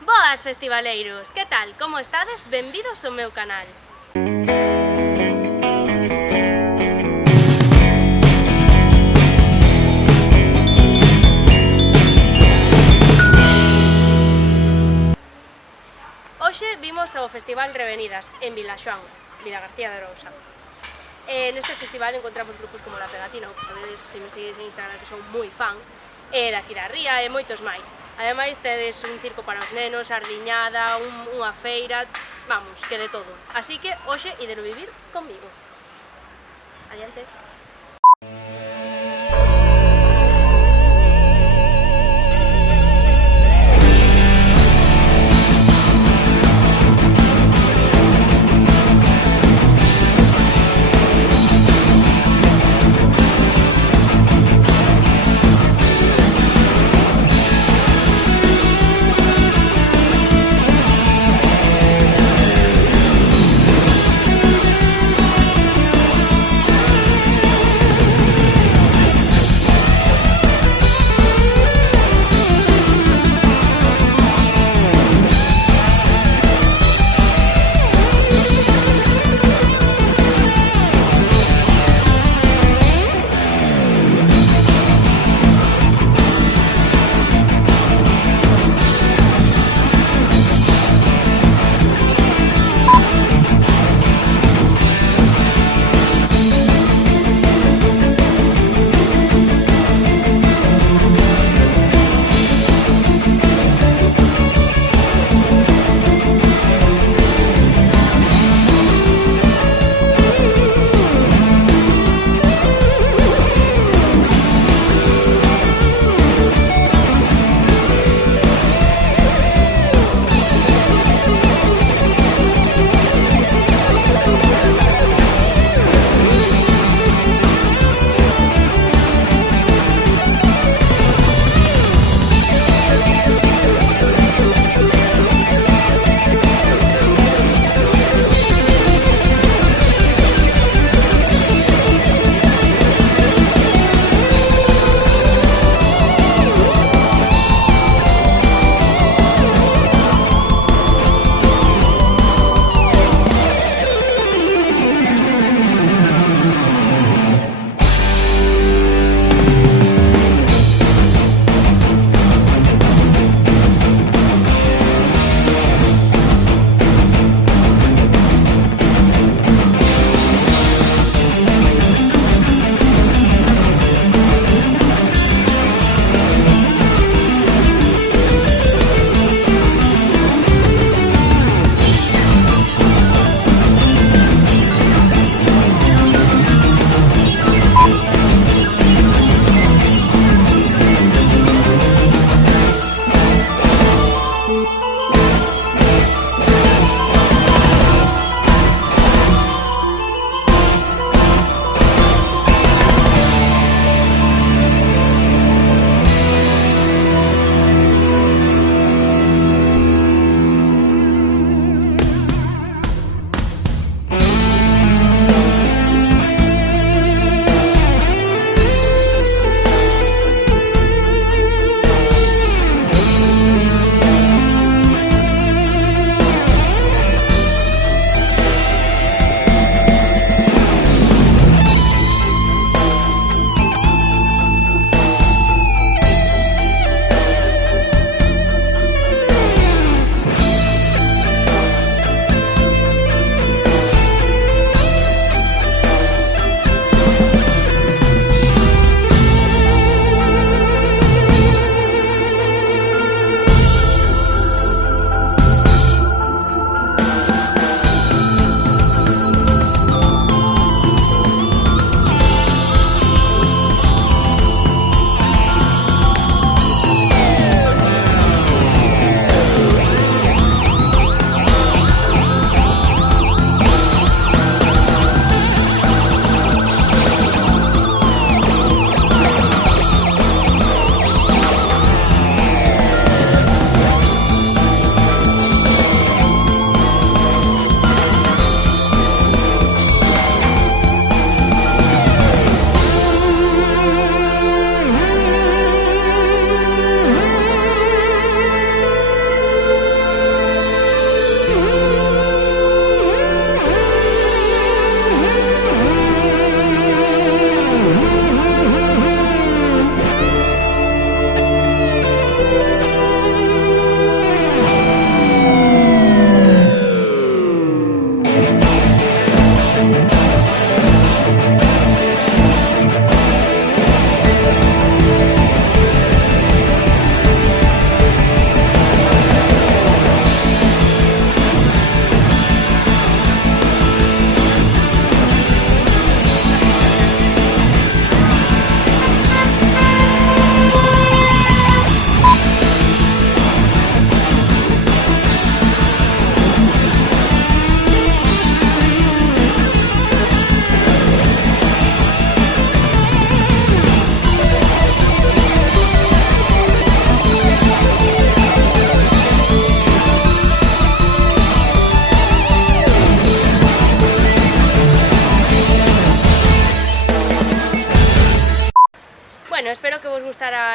Boas, festivaleiros! Que tal? Como estades? Benvidos ao meu canal. Hoxe vimos ao Festival Revenidas en Vilaxoán, Vilagarcía de Arousa. Neste festival encontramos grupos como La Pegatina, que sabedes, se me seguís en Instagram, que son moi fan, daqui da Ría e moitos máis. Ademais, tedes un circo para os nenos, sardiñada, unha feira, vamos, que de todo. Así que, hoxe, idelo vivir conmigo. Adiante.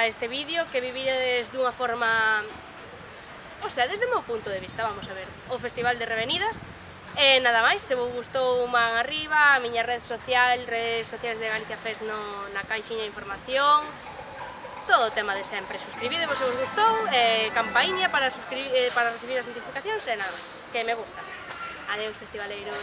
este vídeo, que vivides dunha forma, o sea, desde o meu punto de vista, vamos a ver, o Festival de Revenidas. E nada máis, se vos gustou man arriba, a miña redes sociais de Galicia Fest na caixiña de información, todo o tema de sempre. Suscribidevos se vos gustou, campaíña para recibir as notificacións e nada máis, que me gusta. Adeus, festivaleiros.